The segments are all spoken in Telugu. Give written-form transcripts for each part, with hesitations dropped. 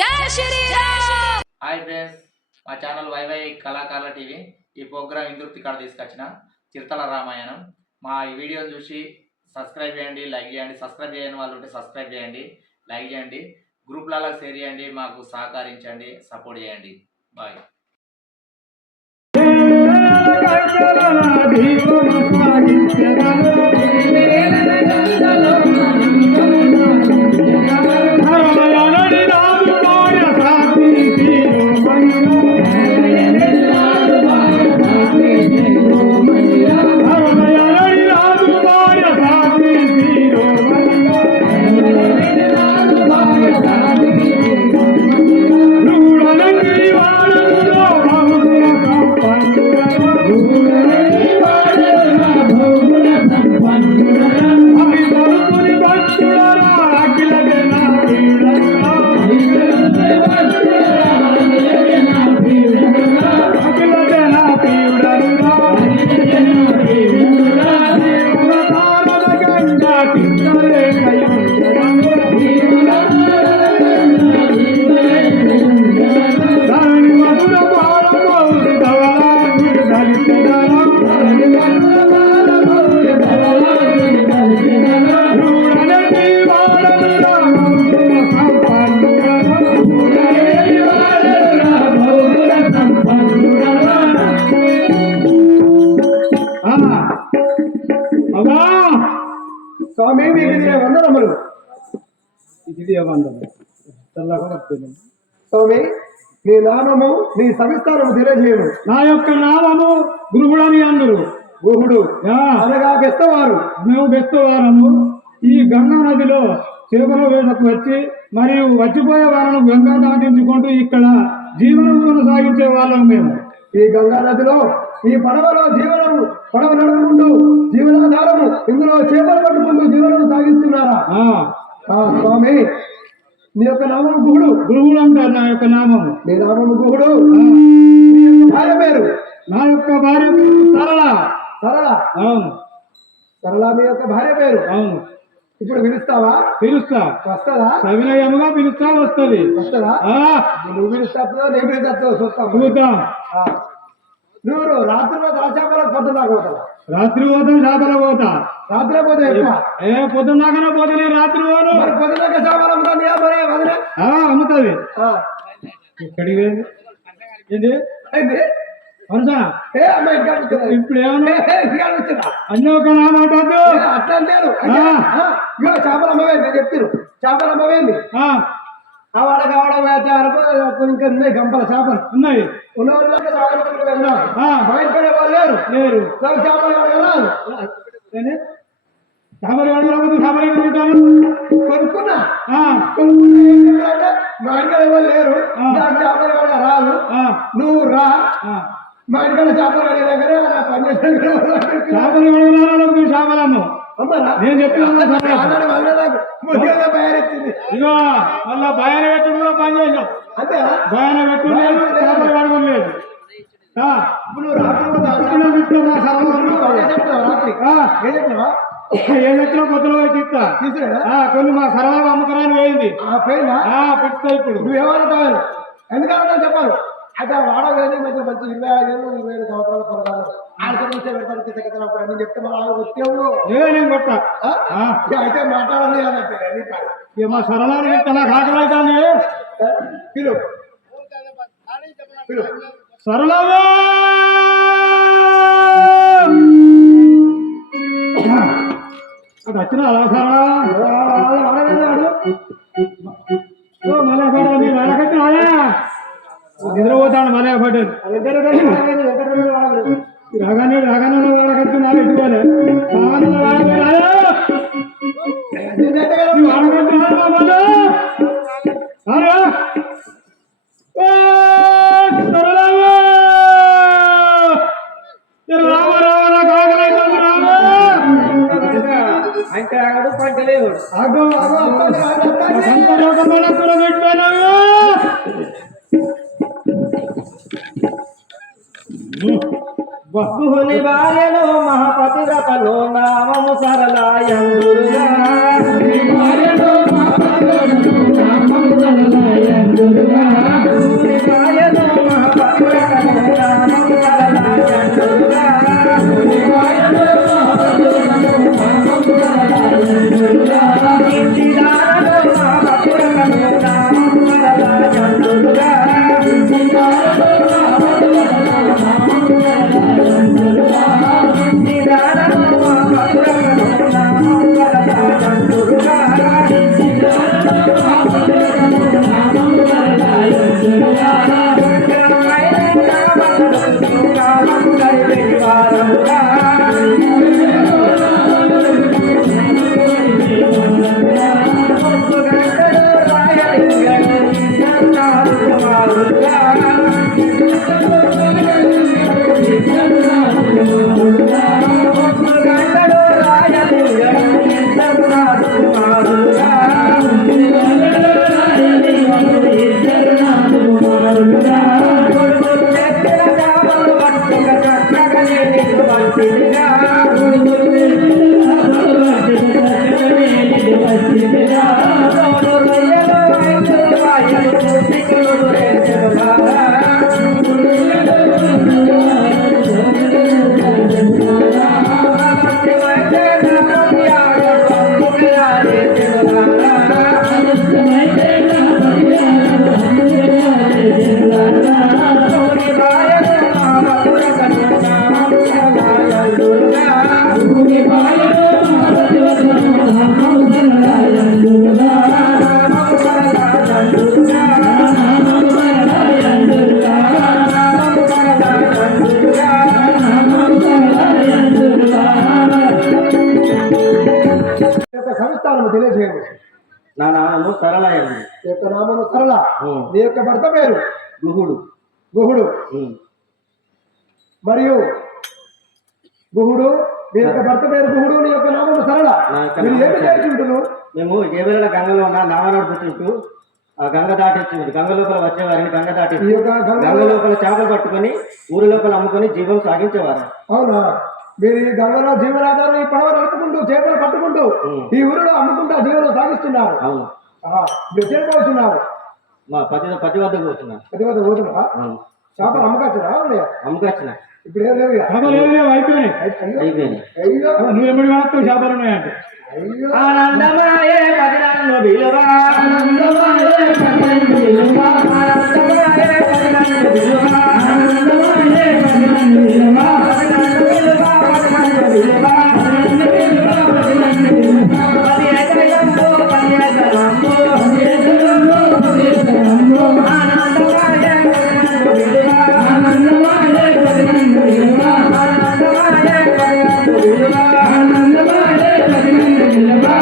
హాయ్ ఫ్రెండ్స్, మా ఛానల్ వైవై కళాకారుల టీవీ ఈ ప్రోగ్రామ్ ఇందుర్తి కాడ తీసుకొచ్చిన చిరుతల రామాయణం. మా ఈ వీడియోని చూసి సబ్స్క్రైబ్ చేయండి, లైక్ చేయండి. సబ్స్క్రైబ్ చేయని వాళ్ళు ఉంటే సబ్స్క్రైబ్ చేయండి, లైక్ చేయండి, గ్రూప్లలో షేర్ చేయండి, మాకు సహకరించండి, సపోర్ట్ చేయండి. బాయ్. స్వామి మీకు వందనములు. స్వామి నీ నామము నీ సవిస్తారము తెలియజేయము. నా యొక్క నామము గృహుడని అందరు. గుహుడు అనగా బెస్తవారు. మేము బెస్తవారము. ఈ గంగా నదిలో చేపల వేటకు వచ్చి మరియు వచ్చిపోయే వాళ్ళను గంగా దాటించుకుంటూ ఇక్కడ జీవనం కొనసాగించే వాళ్ళం మేము. ఈ గంగా నదిలో ఈ పడవలో జీవనము, పడవ నడుపుకుంటూ జీవనాధారము, ఇందులో చేపలు పట్టుకుంటూ జీవనం సాగిస్తున్నారా? స్వామి నీ యొక్క నామం గుహుడు. గుహుడు అంటారు నా యొక్క నామము. నీ నామము గుహుడు. భార్య పేరు? నా యొక్క భార్య సరళ. సరళ? అవును. సరళ మీ యొక్క భార్య పేరు? అవును. ఇప్పుడు పిలుస్తావా? పిలుస్తా. వస్తుందా? సవినయముగా పిలుస్తా, వస్తుంది. వస్తుందా? నువ్వు పిలుస్తావు, నేను పిలుస్తావు, చూద్దాం. నువ్వు రాత్రిలో చేపలకు పొద్దున పోతావు? రాత్రి పోతాం, చేపల పోతా. రాత్రి పోతే పొద్దున్నాకనే పోతే నేను రాత్రి పోను. పొద్దున్నాక చేపలు అమ్ముతుంది అమ్ముతుంది. ఇక్కడికి ఏంటి వరుసా? ఇప్పుడు ఏమన్నా అన్నీ ఒక నామాటద్దు. అట్లా లేదు. చేపలు అమ్మవేంది చెప్పారు. చేపలు అమ్మవేంది ఆవాడ వరకు ఇంకా ఉన్నాయి. గంపల చేపలు ఉన్నాయి. ఉన్న బయటపడే వాళ్ళు లేరు. లేరు. చేపలు రాదు. చేపలు వాడకపోతే చేపలు ఉంటాను. కొనుక్కున్నా మా ఇంట్లో ఎవరు లేరు. చేపలు వాడ రాదు. నువ్వు రా. మా ఇంట్లో చేపలు వాడే దగ్గర పనిచేస్తాను. చేపలు వాడగలను చేపలమ్మ. నేను చెప్పిన తయారొచ్చింది. ఇగో మళ్ళా భయాన పెట్టుడు కూడా పని చేసాం. అంతే భయాన పెట్టుడు లేదు, చేపలు వాడడం లేదు. ఏ చెప్పినా కొత్తలో తీస్తా. కొన్ని మా సరళ అమ్మకరాన్ని వేయింది. పెట్టుతా. ఇప్పుడు నువ్వేమన్నా ఎందుకంటే చెప్పాలి. అయితే వాడలేదు మంచి మంచి 25 సంవత్సరాల పొరగాలు ఆడకొచ్చే పెడతాను అని చెప్తే మళ్ళీ వచ్చేవు. నేను కొట్ట అయితే మాట్లాడాలి. మా సరళాన్ని చెప్తా. నాకు ఆకలి అవుతాను. సరళగా అది వచ్చిన అలా సరళ మలయాపడ మీరు అడగట్టు అలా నిద్రపోతాడు. మలయాపడ రాగానే వాడకచ్చు నా పెట్టుకోలే అంటే ఆగడు పంటలేదు. బహుని భార్యలో మహాపతిరతలో నామము సరళాయందురుగా సంస్థానము తెలియజేయండి. నా నామము సరళయండి. ఈ యొక్క నామము సరళ. నీ యొక్క భర్త పేరు గుహుడు. గుహుడు. మరియు గుహుడు మీ యొక్క భర్త పేరు గుహుడు, నీ యొక్క నామము సరళ. మీరు ఏమి చేస్తుంటున్నావు? మేము ఏవేళ గంగలో ఉన్న నామనాడు పుట్టింటూ ఆ గంగ దాటించింది. గంగ లోపల వచ్చేవారిని గంగ దాటి గంగ లోపల చేపలు పట్టుకొని ఊరి లోపల అమ్ముకొని జీవనం సాగించేవారు. అవునా? మీరు ఈ గంగలో జీవనాధారం ఈ పడవ నడుపుకుంటూ చేపలు పట్టుకుంటూ ఈ ఊరిలో అమ్ముకుంటూ జీవనం సాగిస్తున్నారు. అవును. మీరు చేరుకోవచ్చున్నారు. మా పది వద్దకు పోతున్నారు. 10 వద్ద పోతున్నా చేపలు అమ్మకొచ్చురా? అమ్ముకొచ్చిన. ఇప్పుడు ఏం లేవు, అయిపోయినాయి. అయ్యో నువ్వు ఎప్పుడు వాడతావు? చేపలు ఉన్నాయంటే అయ్యో ఆనందమాయే పదినన్ను విలువా, ఆనందమాయే పదినన్ను విలువా, ఆనందమాయే పదినన్ను విలువా, ఆనందమాయే పదినన్ను విలువా, పదినన్ను విలువా, పదినన్ను విలువా, పదినన్ను విలువా, పది ఎకరంలో, పది ఎకరంలో, ఆనందమాయే పదినన్ను విలువా, ఆనందమాయే పదినన్ను విలువా, ఆనందమాయే పదినన్ను విలువా, ఆనందమాయే పదినన్ను విలువా.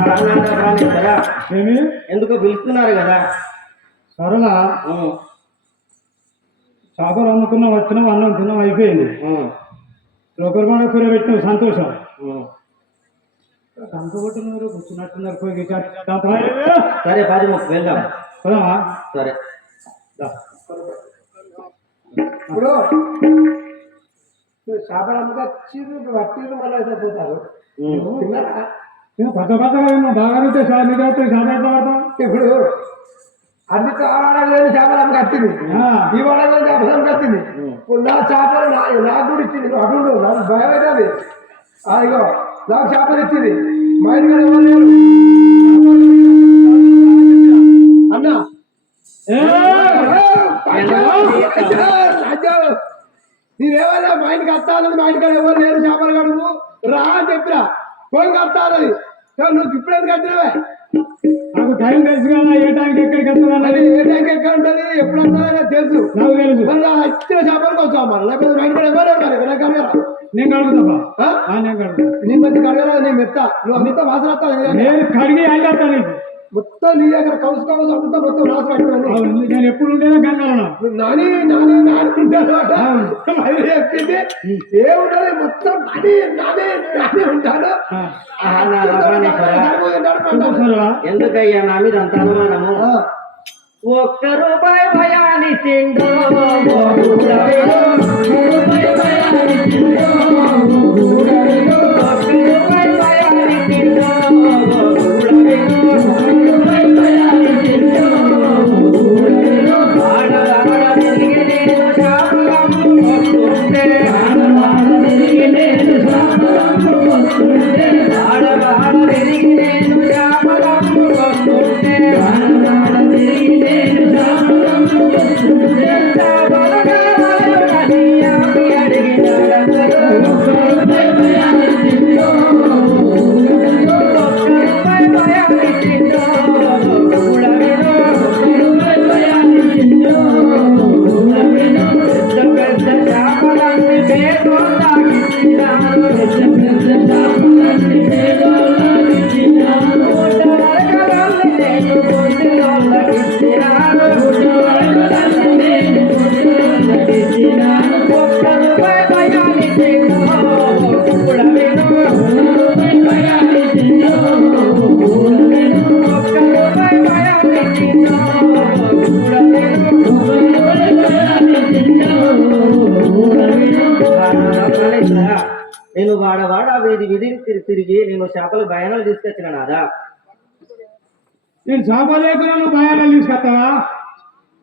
ఆనందమాయే కదా. ఏమి ఎందుకో పిలుస్తున్నారు కదా. సరళ చేపలు అమ్ముకున్నాం, వచ్చినాం, అన్నం తిన్నాం, అయిపోయింది. ఒకరిమాట కూర పెట్టినాం, సంతోషం. అంతగొట్టున్నారు, కూర్చున్నట్టున్నారు, పోయి విచారించాం. సరే 10 వెళ్దాం. పోదామా? సరే. ఇప్పుడు చేపలు అమ్మకొచ్చి వట్టిలు మళ్ళీ అయితే పోతారు. తిన్నారా? పెద్ద పెద్దగా బాగానే సాధారణ. ఇప్పుడు అన్ని కావాలని లేని చేపలు అమ్మకొచ్చింది, ఈ వాడలో చేపలు అమ్మకొచ్చింది. ఇప్పుడు నా చేపలు నాకు కూడా ఇచ్చింది. అటు నాకు భయం అవుతుంది. ఇగో నాకు చేపలు ఇచ్చింది. మా ఇంటికి ఎవరు లేరు. అన్నా నేనేమన్నా మా ఇంటికి వస్తానని, మా ఇంటికి ఎవరు లేరు చేపలు కడుపు రా అని చెప్పిరా. పోయి కట్టాలని నువ్వు ఇప్పుడు ఎందుకు వచ్చినవే? నాకు టైం తెలుసు కదా, ఏ టైంకి ఎక్కడికి అది ఏ టైంకి ఎక్కడ ఉంటుంది, ఎప్పుడు వస్తుందో తెలుసు. నాకు తెలుసు. ఇచ్చిన చేపలకు వచ్చావు మరి, లేకపోతే మా ఇంటికి ఎవరు మరి కడగరా? నేను కడుగుతావా? నేను కడుగుతా. నీ మంచి కడగరా? నీ మెత్త నువ్వు అంతా వాసన వస్తా. నేను కడిగి అయిపోతా. నీకు మొత్తం నీ దగ్గర కౌసు కౌసు అంతా మొత్తం నాశ పట్టుకున్నాను. నేను ఎప్పుడు ఉండేదో గంగాలను నాని నాని నాని ఉంటాను మరి చెప్పింది ఏముంటది మొత్తం నాని నాని నాని ఉంటాను. ఎందుకయ్యా నా మీద అంత అనుమానము? ₹1 భయానిచ్చిండు, ₹1 భయానిచ్చిండు, వాడవాడ వీధి విధిని తిరిగి నేను చేపలకు భయానాలు తీసుకొచ్చిన నాదా. నేను చేపలు లేకుండా నువ్వు భయాలు తీసుకొస్తావా?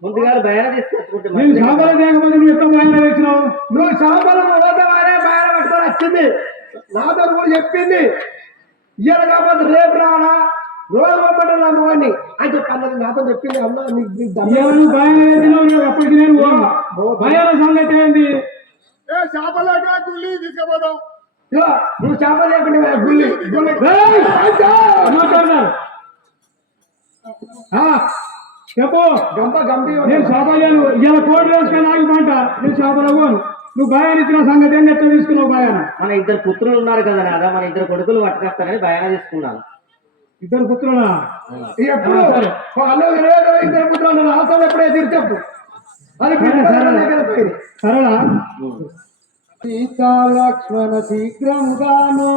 ముందుగా భయాన తీసుకొచ్చుకుంటే నేను చేపలు లేకపోతే నువ్వు ఎక్కడ భయాలు తెచ్చినావు? నువ్వు చేపలు పోతావానే భయాలు పట్టుకొని వచ్చింది. నాతో కూడా చెప్పింది ఇయ్యాల కాకపోతే రేపు రానా రోజు పంపడం అమ్మవాడిని అని చెప్పన్నది. నాతో చెప్పింది. అన్న నువ్వు భయాలు తెచ్చినావు. నువ్వు ఎప్పటికీ నేను భయాల సంగతి ఏంటి? తీసుకుపోతాం. నువ్వు చేపలు లేకుండా గుళ్ళి మాట్లాడతారు చెప్పు. గంప గంపి నేను చేపలేను. ఇలా కోడి వేసుకొని ఆగిమంట. నేను చేపలు పోను. నువ్వు భయాన్ని ఇచ్చిన సంగతి ఏం ఎట్లా తీసుకున్నావు? భయాన మన ఇద్దరు పుత్రులు ఉన్నారు కదా నాదా, మన ఇద్దరు కొడుకులు పట్టుకొస్తారని భయాన తీసుకున్నాను. ఇద్దరు పుత్రులా? ఎప్పుడు ఇద్దరు పుత్రులు ఆశలు ఎప్పుడే తీర్చప్పు అది సరేనా? సీతా లక్ష్మణ శీఘ్రముగాను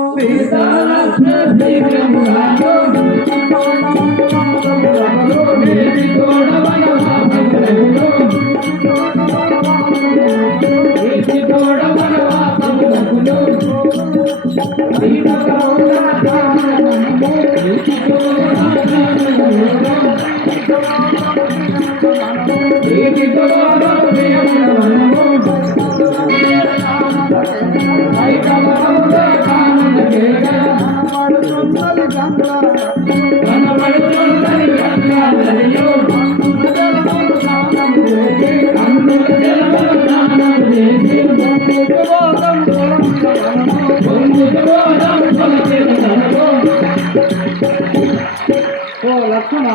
లక్ష్మణ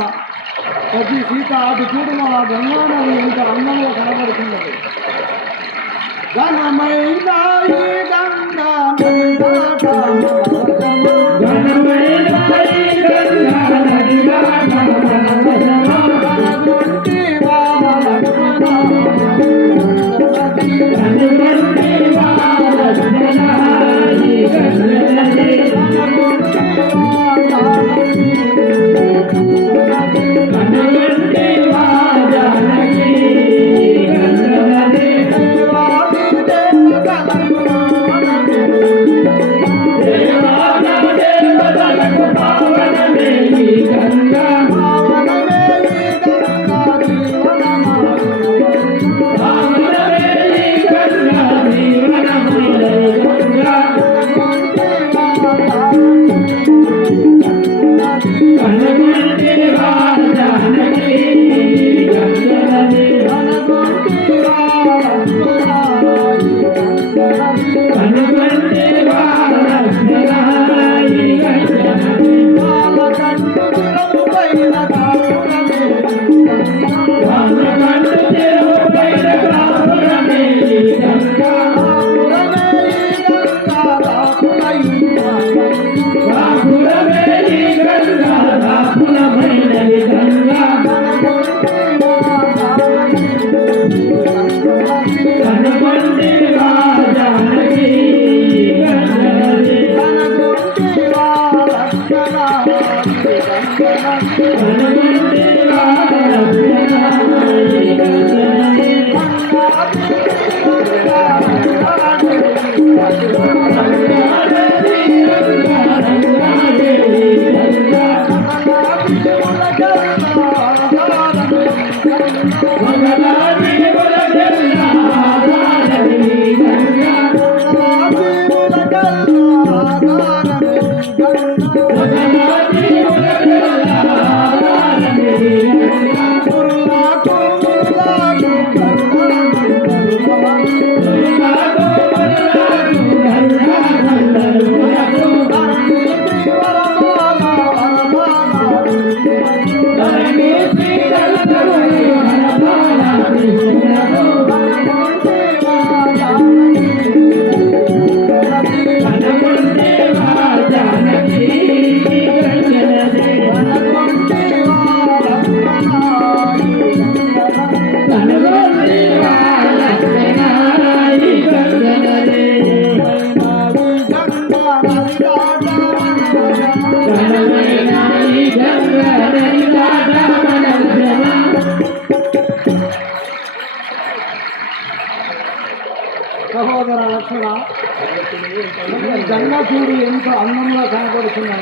ప్రతి సీత అటు చూడు మా గంగానది ఎంత అందంగా కనబడుతున్నది. సహోదర లక్షణ ఈ గంగ చూడు ఎంత అందంగా కనపడుతున్నది.